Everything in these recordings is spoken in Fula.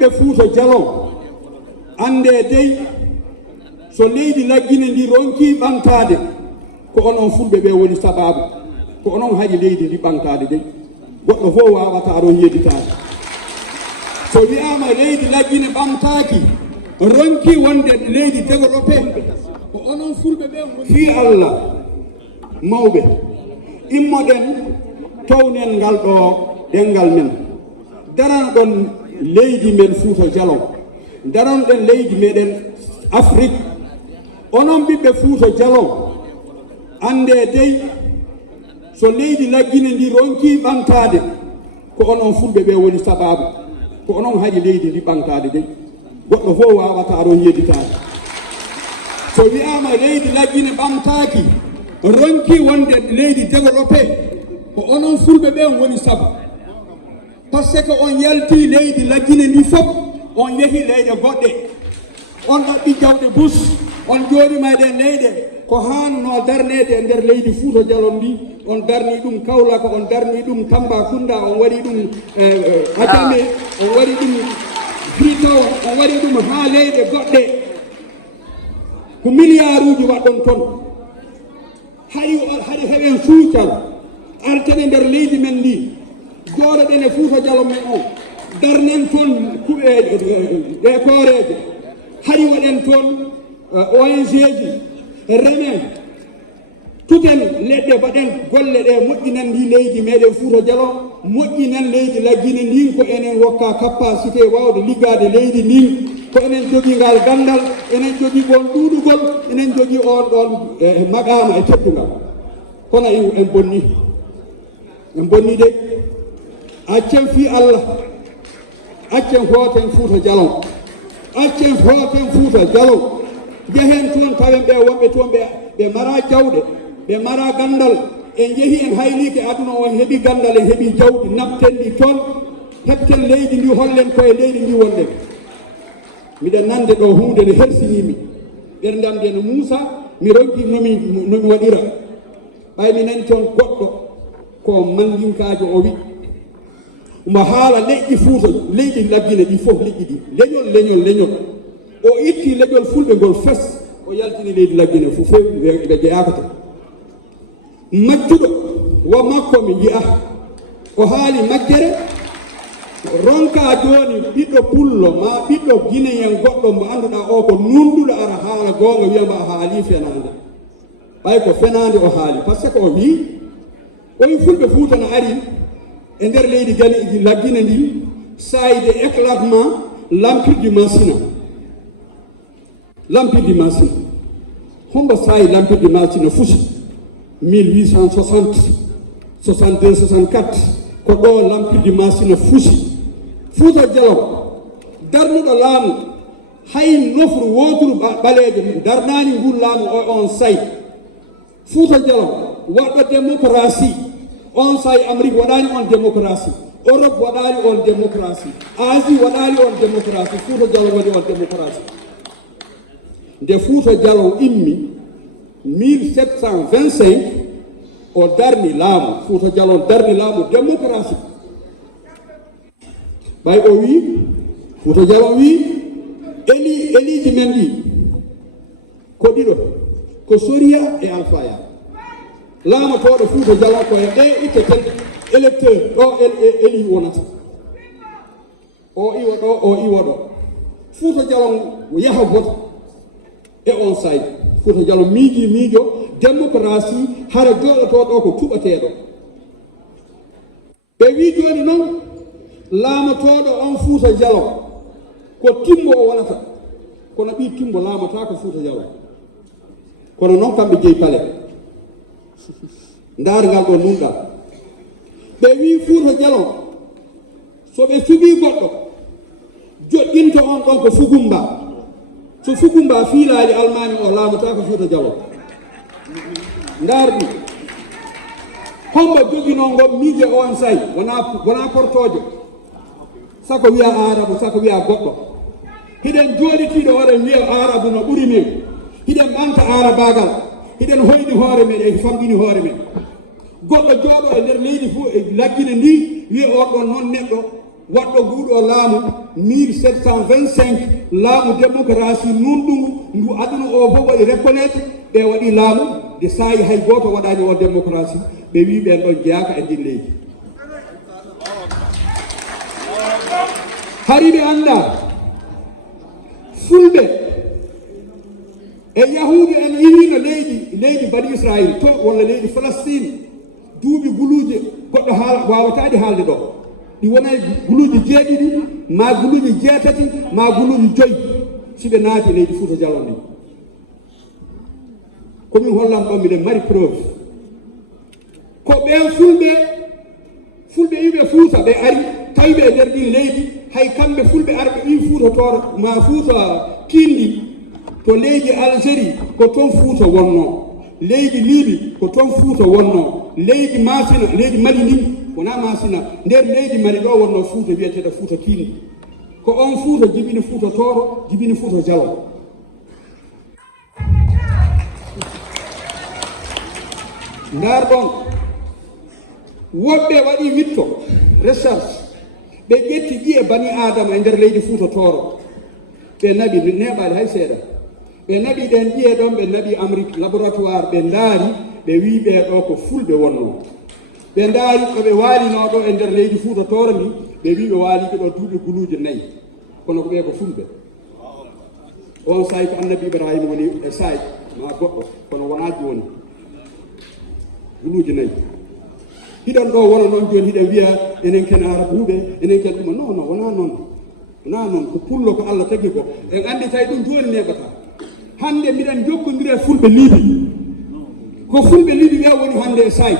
ɓiɓɓe Fuuta Jalon ande dey so leydi laggine ndi ronki ɓantade ko onon fulɓe ɓe woni sababu ko onon haƴi leydi ndi ɓantade dey goɗɗo fof wawata aɗon yedditade so wiyama leydi laggine ɓamtaki ronki wonde leydi développé ko onon fulɓe ɓe fi Allah mawɓe immoɗen townen ngal ɗo ɗengal men darana ɗon leydi men Fuuta Jalon daran ɗen leydi meɗen Afrique onon ɓiɓɓe Fuuta Jalon ande dey so leydi laggine ndi ronki ɓantade ko onon fulɓe ɓe woni sababu ko onon haƴi leydi ndi ɓantade dey goɗɗo fof wawata aɗon yedditade so wiyama leydi laggine ɓamtaki ronki wonde leydi développé ko onon fulɓe ɓen woni sabu par ce que on yalti leydi laggine ndi fof on yeehi leyɗe goɗɗe on ɗaɓɓi jawɗe bus on jooɗima ɗen leyɗe ko hanno darnede e nder leydi Fuuta Jalon ndi on darni ɗum Kaolack on darni ɗum Tambacounda on waɗi ɗum Adame on waɗi ɗum Freetown on waɗi ɗum ha leyɗe goɗɗe ko milliard uji waɗɗon toon haɗi heɓen suucal artene nder leydi men ndi jooɗoɗen e Fuuta Jalon men on darnen toon kuɓeje ɗe kooreje haɗi waɗen toon ONG ji remen tuten leɗɗe mbaɗen golle ɗe moƴƴinan ndi leydi meɗen Fuuta Jalon moƴƴinan leydi laggine ndin ko enen hokka capacité wawde liggade leydi ndin ko enen jogui ngal gandal enen jogui on ɗuɗugol enen jogui on ɗon maqama e teddugal kono en bonni de accen fi Allah accen hooten Fuuta Jalon accen hooten Fuuta Jalon jehen toon tawen ɓe wonɓe toon ɓe mara jawɗe ɓe mara gandal en jeehi en haylike aduna on heeɓi gandal en heeɓi jawɗi nabten ɗi toon heɓten leydi ndi hollen koye leydi ndi wonɗen miɗen nande ɗo hunde ne hersinimi ɓerdam nde no Moussa mi ronki nomi waɗira ɓay mi nani toon goɗɗo ko mandinkajo o wi mo haala leƴƴi Fuuta leydi laggine ɗi fof leƴƴi ɗi leñol o itti leƴol fulɓe ngol fes o yaltini leydi laggine fof ɓe jeyakata majjuɗo wo makko mi yiya o haali majjere ronka joni ɓiɗɗo pullo ma ɓiɗɗo guinéen goɗɗo mo annduɗa o ko nunɗuɗo ara haala gonga wiyama a haali fenade ɓay ko fenade o haali par ce que o wi o wi fulɓe Fuuta no ari e nder leydi laggine ndi sayde éclatement l'empire du Massina hombo sayi l'empire du Massina fusi 1860 62 64 ko ɗo l'empire du Massina fusi Fuuta Jalon darnuɗo laamu hay nofru woturu ɓalejo darnani ngun laamu on sayi Fuuta Jalon waɗɗo démocratie on sayi Amérique waɗani on démocratie Europe waɗani on démocratie Asie waɗani on démocratie Fuuta Jalon waɗi on démocratie nde Fuuta Jalon immi 1725 o darni laamu Fuuta Jalon darni laamu démocratie ɓay o wi Fuuta Jalon wi eliji men ɗi ko ɗiɗo ko Soria e Alfaya laamatoɗo Fuuta Jalon koye ɗe itteten électeur ɗo eli wonata o iwa ɗo o iwa ɗo Fuuta Jalon yaha vote e on sayi Fuuta Jalon miijo démocratie hara jooɗoto ɗo ko tuɓateɗo ɓe wi joni noon laamatoɗo on Fuuta Jalon ko Timbo o wonata kono ɓi Timbo laamata ko Fuuta Jalon kono noon kamɓe jeeyi pale ndaargal ɗo nunɗal ɓe wi Fuuta Jalon so ɓe suɓi goɗɗo joɗɗinto on ɗon ko Fugumba so Fugumba fiilaaji almami o laamata ko Fuuta Jalon ndaarɗi hombo joginongo miije on sayi wona portojo sako wiya arabu sako wiya goɗɗo hiɗen jooɗitiɗo oɗen wiya arabu no ɓuri min hiɗen ɓanta arabagal hiɗen hoyni hoore men e famɗini hoore men goɗɗo jooɗo e nder leydi fof e laggine ndi wiya on ɗon noon neɗɗo waɗɗo nguɗo laamu 1725 laamu démocratie nunɗugu ndu aduna o fof waɗi reconnaître ɓe waɗi laamu de saayi hay goto waɗani o démocratie ɓe wi ɓen ɗon jeyaka e ndin leydi hari ɓe anda fulɓe e yahude en iwino leydi bani israil to walla leydi Palestine duuɓi guluuje goɗɗo wawataɗi haalde ɗo ɗi wonay guluuje 7 ma guluuje 8 ma guluuje 5 siɓe naati leydi Fouta Djallon ndi komin hollam ɗon miɗen mari preuve ko ɓen fulɓe yiɓe Fouta ɓe ari tawiɓe e nder ɗin leydi hay kamɓe fulɓe arɓe wi Fouta toora ma Fouta kindi to leydi Algérie ko toon Fouta wonno leydi Libi ko toon Fouta wonno leydi Masina leydi Mali ni wona Masina nder leydi Mali ɗo wonno Fouta wiyeteɗo Fouta kindi ko on Fouta jibini Fouta Tooro jibini Fouta Djallon ndar ɗon woɓɓe waɗi witto recherche ɓe ƴetti ƴiye bani adama e nder leydi Fouta Tooro ɓe naɓi neɓali hay seeɗa ɓe naɓi ɗen ƴiye ɗon ɓe naɓi Amérique laboratoire ɓe ndaari ɓe wi ɓeɗo ko fulɓe wonno ɓe ndaari koɓe waalino ɗo e nder leydi Fouta Tooro ndi ɓe wi ɓe waaliɓe ɗo duuɓi guluuje 4 kono ko ɓe ko fulɓe on sayi ko annabi Ibrahima woni e sayi ma goɗɗo kono wona joni guluuje 4 hiɗon ɗo wona noon joni hiɗen wiya enen ken arabuɓe enen ken ɗuma non wona noon ko pullo ko Allah tagi ko en andi tawi ɗum joni neɓata hande mbiɗen jokkodiri e fulɓe Libi ko fulɓe Libi ɓe woni hande e sayi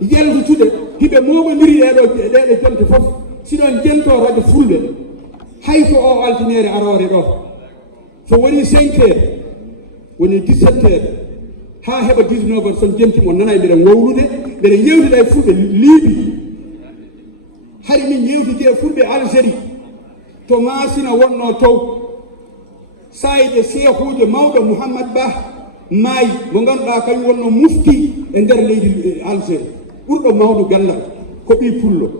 yeltutude hiɓe moɓodiri ɗeɗo jonte fof siɗon jento radio fulɓe hay to o altinere arore ɗo so woni 5 heures woni 17 heures ha heɓa 19 heures son jentimo nana mbiɗen wowlude mbiɗen yewtida e fulɓe Libi hari min yewtidi e fulɓe Algérie to Masina wonno tow sayde seehuje mawɗo Mouhamad Ba maayi mo ganduɗa kañum wonno mufti e nder leydi Algérie ɓurɗo mawɗo galla ko ɓi pullo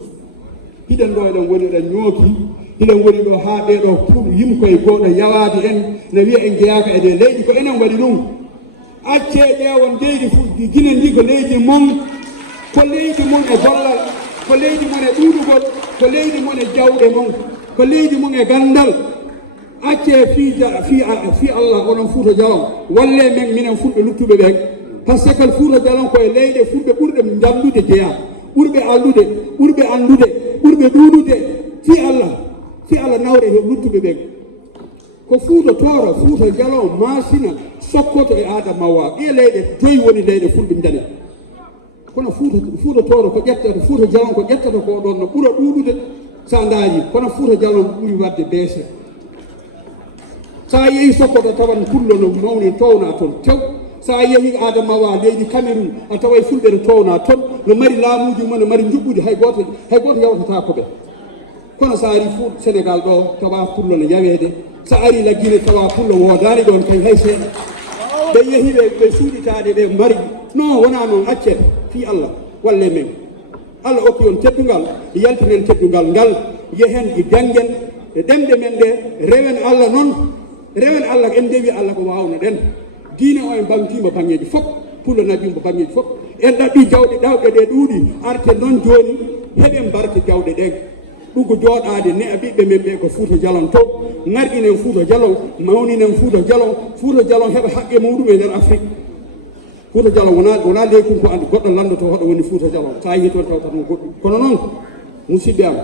hiɗen ɗo eɗen woni eɗen ñooki hiɗen woni ɗo ha ɓeɗo pour yimkoye goɗo yawade en ne wiya en jeyaka e nde leydi ko enen waɗi ɗum acce ƴeewon leydi guine ndi ko leydi mon ko leydi mon e gollal ko leydi mon e ɗuɗugol ko leydi mon e jawɗe mon ko leydi mon e gandal acce fi Allah onon Fouta Djallon walle men minen fulɓe luttuɓe ɓen par ce que Fouta Djallon koye leyɗe fulɓe ɓurɗe jallude jeeya ɓurɓe allude ɓurɓe andude ɓurɓe ɗuɗude fi Allah nawre he luttuɓe ɓen ko Fouta Tooro Fouta Djallon Masina Sokoto e Adamawa ɗe leyɗe 5 woni leyɗe fulɓe jani kono Fouta Tooro ko ƴettata Fouta Djallon ko ƴettata ko ɗon no ɓuura ɗuɗude sa daari kono Fouta Djallon ɓuuri wadde beese sa yeehi Sokoto tawan pullo no mawni towna toon tew sa yeehi Adamawa leydi Cameroun a taway fulɓe no towna toon no mari laamuji mum no mari juɓɓudi hay goto yawtata ko ɓe kono sa ari fu Sénégal ɗo tawa pullo no yawede sa ari laggine tawa pullo wodani ɗon kañ hay seeɗa ɓe yeehi ɓe suuɗitade ɓe mbari non wona noon accen fi Allah walle men Allah okki on teddugal yaltinen teddugal ngal yehen e janggen e ɗemɗe men ɗe rewen Allah noon rewen Allah en dewi Allah ko wawno ɗen diine o en bamtima banggueji fof pullo nabimo banggueji fof en ɗaɓɓi jawɗe ɗawɗe ɗe ɗuuɗi arte noon joni heɓen barke jawɗe ɗen ɗum ko jooɗade ne ɓiɓɓe men ɓe ko Fouta Djallon to garɗinen Fouta Djallon mawninen Fouta Djallon heɓa haqqe muɗum e nder Afrique Fouta Djallon wona leykum ko andi goɗɗo landoto hoɗo woni Fouta Djallon sa yeehi toon tawta ɗum goɗɗum kono noon musidɓe am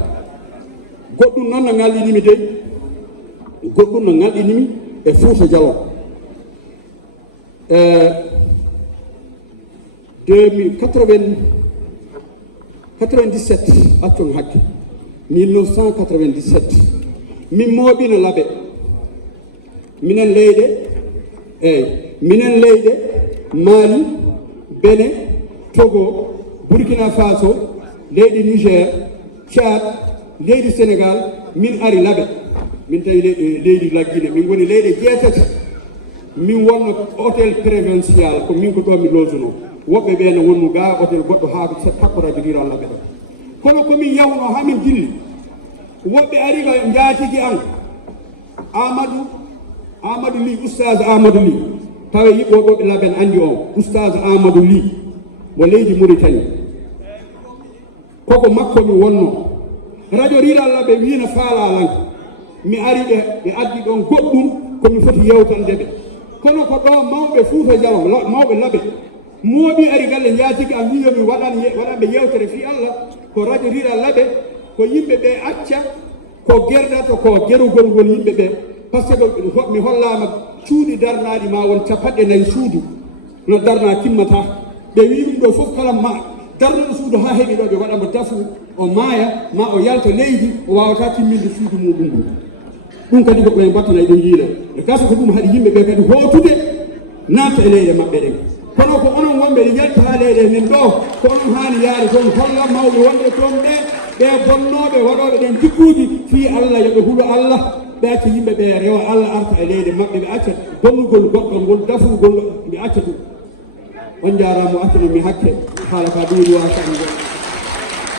goɗɗum noon no ngalɗinimi dey goɗɗum no ngalɗinimi e Fouta Djallon 97 accon hakke 1997 min mooɓino laaɓe minen leyɗe Mali Benin Togo Burkina Faso leydi Niger Tchad leydi Sénégal min ari laaɓe min tawi leydi laggine min goni leyɗe 7 min wonno hôtel présidentiel ko min ko ɗo mi lojuno woɓɓe ɓe no wonno ga hôtel goɗɗo ha hakkoraji dira laaɓe ɗo kono komin yawno ha min dilli woɓɓe ari ko jaatigi an amadou Ly oustage Amadou Ly tawa yiɓoɓe ɓe laben andi on oustage Amadou Ly mo leydi Mauritanie koko makko mi wonno radio riralla ɓe wina faalalan mi ari ɓe addi ɗon goɗɗum komi foti yewtande ɓe kono ko ɗo mawɓe Fouta Jalon mawɓe laaɓe mooɓi ari galle jaatigi am wiyomi waɗanɓe yewtere fi Allah ko radio riralla ɓe ko yimɓe ɓe acca ko gerɗata ko gerugol ngol yimɓe ɓe par ce que mi hollama cuuɗi darnaɗi ma won 4 suudu no darna timmata ɓe wi ɗum ɗo fof kala ma darnuɗo suudu ha heeɓi ɗo ɓe waɗamo dafu o maaya ma o yalta leydi o wawata timminde suudu muɗum ndu ɗum kadi ko ɓen battana ɗum yiila e gasa ko ɗum haɗi yimɓe ɓe kadi hootude natta e leyɗe maɓɓe ɗen kono ko onon wonɓe ɗe jalti ha leyɗe men ɗo ko onon haani yaade toon holla mawɓe wonɓe toon ɓe bonnoɓe waɗoɓe ɗen jikkuji fi Allah yoɓe huulo Allah ɓe acca yimɓe ɓe rewa Allah arta e leyɗe maɓɓe ɓe acca bonnugol goɗɗon ngol dafugol ɓe acca ɗum on jarama o accano mi hakke haala ka ɗum wasa